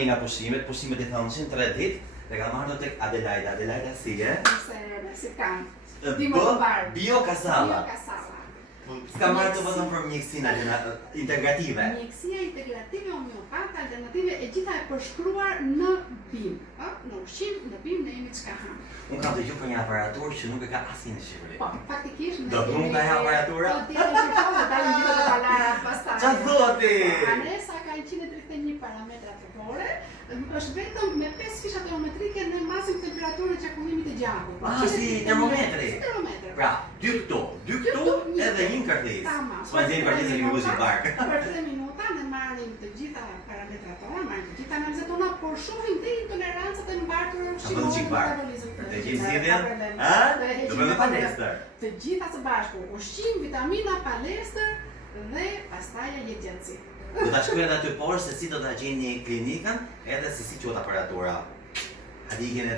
Nga pushimet I thonëshin 3 ditë dhe kam marrë tek Adelaida si e? Si kanë. Dimër Bio Kasalla. Kasalla. S'ka marrë të vetëm për mjekësinë integrative. Mjekësia integrative homeopate alternative e gjitha e përshkruar në BIM. Në ushqim, në BIM ne jemi çka ham. Unë kam dëgjuar për një aparaturë që nuk e ka asnjë në Shqipëri. Po, faktikisht Do nuk ka aparatura? Po, tjetër që po, dalin gjithë të balara pastaj. Çfarë thoti? Anesa ka 131 parametra trupore, është vetëm me 5 fisha termometrike në masim temperaturë që akumimit të gjakut. Si termometri. Si termometri. Pra, dy këtu edhe një kërtesë. Tamam. Po ndjen kërtesën e muzikë bark. Për 3 minuta ne marrim të gjitha parametrat tona, marrim të gjitha analizat tona, por shohim dhe intolerancat e mbartura ushqimore në metabolizëm. Të gjithë zgjidhjen? Do bëjmë palestër. Të gjitha së bashku, ushqim, vitamina, palestër dhe pastaj jetëgjatësi. Do ta shkruajnë aty poshtë se si do ta gjeni klinikën edhe se si quhet aparatura. Hadi gjeni